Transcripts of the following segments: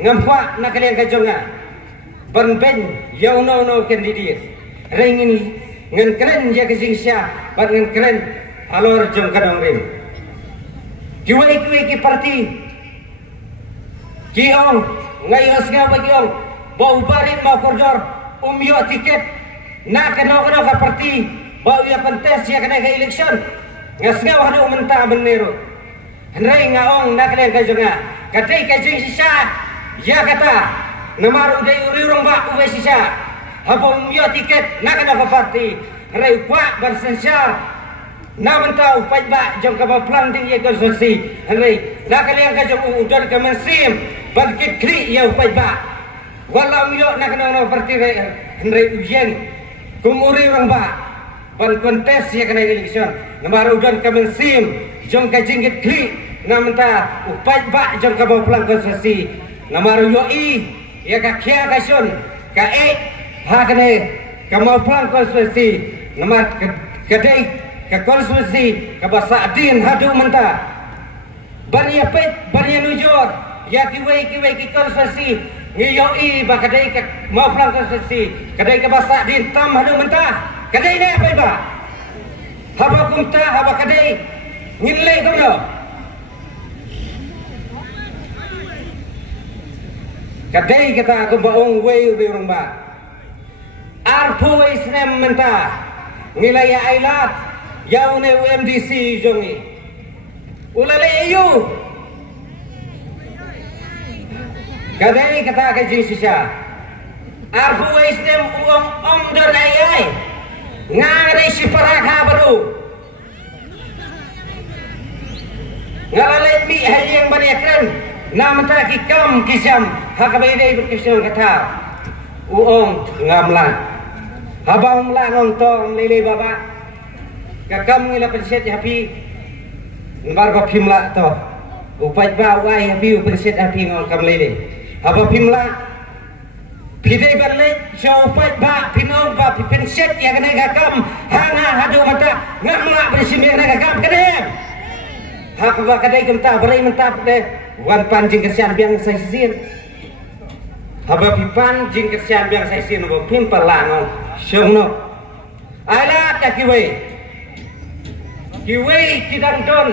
ngampak na kalian kajonga ben yang no kandidat ringin ngan keren ya kesingsia ban ngan keren alor jong kadang rim kiwai ki parti kiong ngayos nga bagiong bau barin mau koridor umyo tiket na kano ka parti bau ya kontes ya kena ke election ngas nga wahdo menta benero henrai ngaong na kalian kajonga kadai kajing sisa ya kata namaru dai urung ba uwe sisa habong yo tiket na kana ka parti rai kwa bersensya na menta upai ba jong ka plan ding ye konstitusi henrai na kalian kajong udon ka mensim bangkit kri ya upai ba walau yo na kana parti henrai ujian kumuri urung ba ban kontes ya kana election namaru udon ka mensim jong ka jingit kri na menta upai ba jong ka plan konstitusi namaru yoi ya kakia kasun kae hakane kemampuan konstitusi namar kedai ke konstitusi ke bahasa adin hadu menta bania pet bania nujur ya kiwai ki konstitusi yoi ba kedai ke kemampuan konstitusi kedai ke bahasa adin tam hadu menta kedai ne apa ba haba kumta haba kedai ngilai kumno kadai kita kumbaong way urang ba arpo way snem menta ngilaya ailat yaune UMDC jongi ulale ayu kadai kata kajing sisa arpo way snem uong omdor ayai ngare si paraka baru ngalale mi hayang baniakran namata kikam kisam hakabai dai berkisah kata uong ngamla habang la ngong tong lele baba kakam ngila penset happy nbar ba phimla to upai ba wai happy penset happy ngong kam lele haba phimla phidai banle show upai ba pinong ba penset ya kena kakam hanga hadu mata ngamla bersimir na kakam kadem hak ba kadai kemta berai mentap deh wan panjing kesian biang saya sin haba pipan jing kesian biang saya sin bo pimpal lango syongno ala ta kiwei kidang don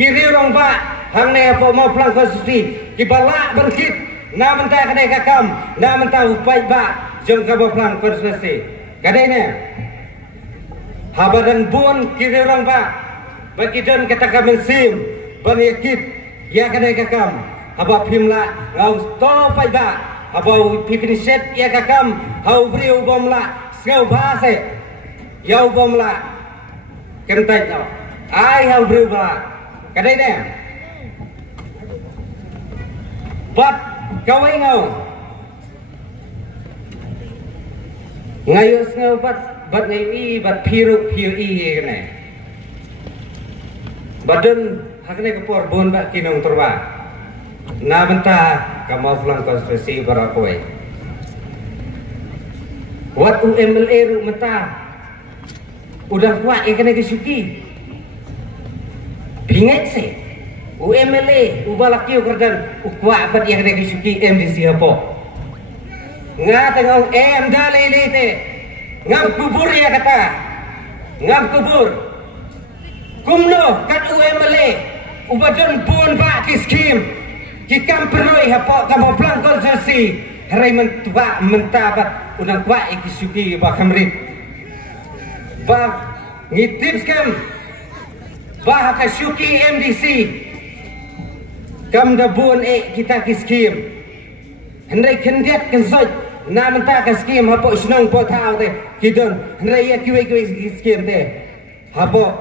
kiri rong ba hang ne apa mau plang konstitusi kibala berkit na menta kadai kakam na menta upai ba jong ka bo plang konstitusi kadai ne haba dan bun kiri rong ba bagi don kata kami sim bangikit ya kadai kakam haba phimla ngau to pai ba haba pipin set ya kakam hau briu bomla skau base yau bomla kentai no ai hau briu ba kadai ne bat kawai ngau ngayus ngau bat ngai i bat phiru i ne badan hakne kepor bon ba kinong terba na benta kamau flang konstitusi barakoi wat UMLA ru menta udah kuat ikane kesuki pinget se UMLA ubalaki kerdan kuat bat ikane kesuki MDC apa ngatengong dalele te ngam kubur ya kata ngam kubur kumno kat UMLA ubadon pun pak kiskim kikam peroi hapok kamu pelang konstitusi hari mentua mentabat unang kwa ikisuki ba kamrit ba ngitip skam ba kasuki MDC kam da bun kita kiskim hendai kendiat kensoj na menta kiskim hapok snong po tau te kidon hendai ya kiwe kiskim te hapok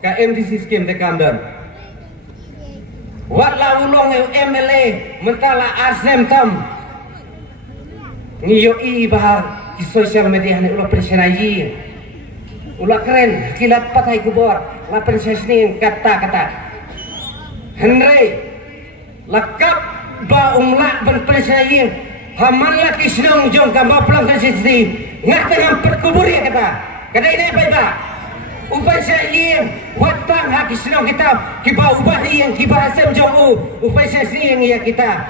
ka MDC scheme te kamdan wat la ulong MLA mentala asem tam ngiyo i bah di sosial media ne ulah presinaji ulah keren kilat patai kubor la presisning kata henry lakap ba umla ben presinaji haman la kisnong jong ka maplang konstitusi ngatang perkubur ya kata kadai ne ba upay sa iyang watang hakis nang kita kiba ubah iyang kiba asam jong upay sa iyang iya kita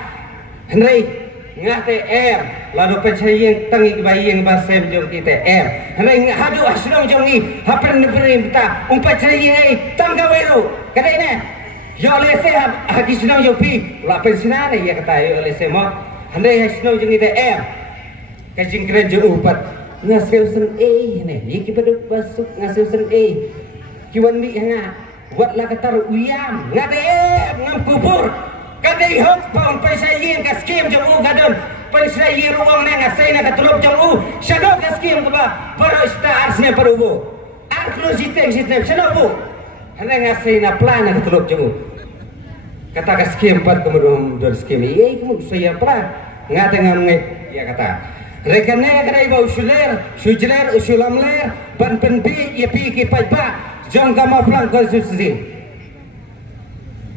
Henry ngate lalu pencarian tangi kebayang basem jong kita Henry hadu asnong jong ni hapen perintah pencarian tangga weru kata ini ya oleh saya hagi senang jong pi lapen sinane ya kata ya oleh saya mo Henry asnong jong kita kajing keren jong upat ngasih sen nih iki peduk basuk ngasih sen kiwan mi nga buat lah kata uyam ngate ngam kubur kadai hok pon pesayin ka skim jong gadon pesayin uang na ngasay na katulog jong shadow ka skim ba para stars ne parubo arklosite exitne shadow bu hana ngasay na plan na katulog jong kata ka skim pat kumudum dor skim kumud saya pra ngate ngamnge ya kata rekane kadai ba usuler usulamler ban penpi ya pi ki pa jong kama plan konstitusi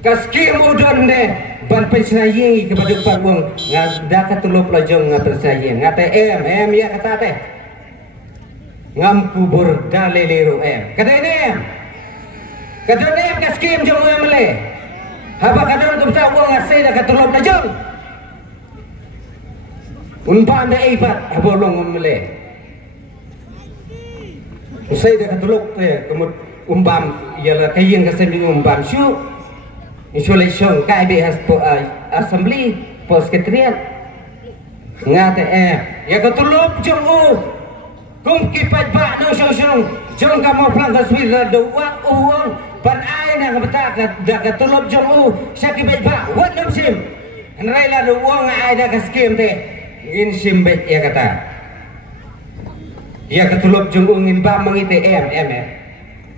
kaskim udon ne ban pensayi kepada panggung ngada katulop lajong ngapersayi ngate ya kata teh ngam kubur daleliru kata ini kaskim jong mele haba kadon kumta wong ngasih dah katulop lajong unpan da ibat abolong mele usai dah katulop kemud umbam ialah kayen kasem umbam syu Insulation KBS Assembly Post Ketrian ngate ya ketulop jong kum kipat ba no song jong ka mo plan taswir la do wa uang pan ay na bata da ketulop jong sa kipat ba wat dom sim nrai la do uang ay da ka skim te ngin sim bet ya kata ya ketulop jong ngin ba mangite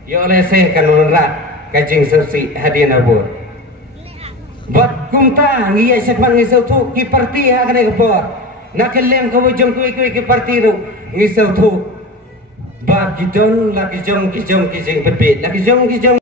ya oleh se kanun rat kajing sersi hadian abur buat kumta ngiya sa pangisaw to ki parti ha kanay kapor nakalem ka wajong kuwi ki parti ro ngisaw to ba kidon la kijong kijing pepit la kijong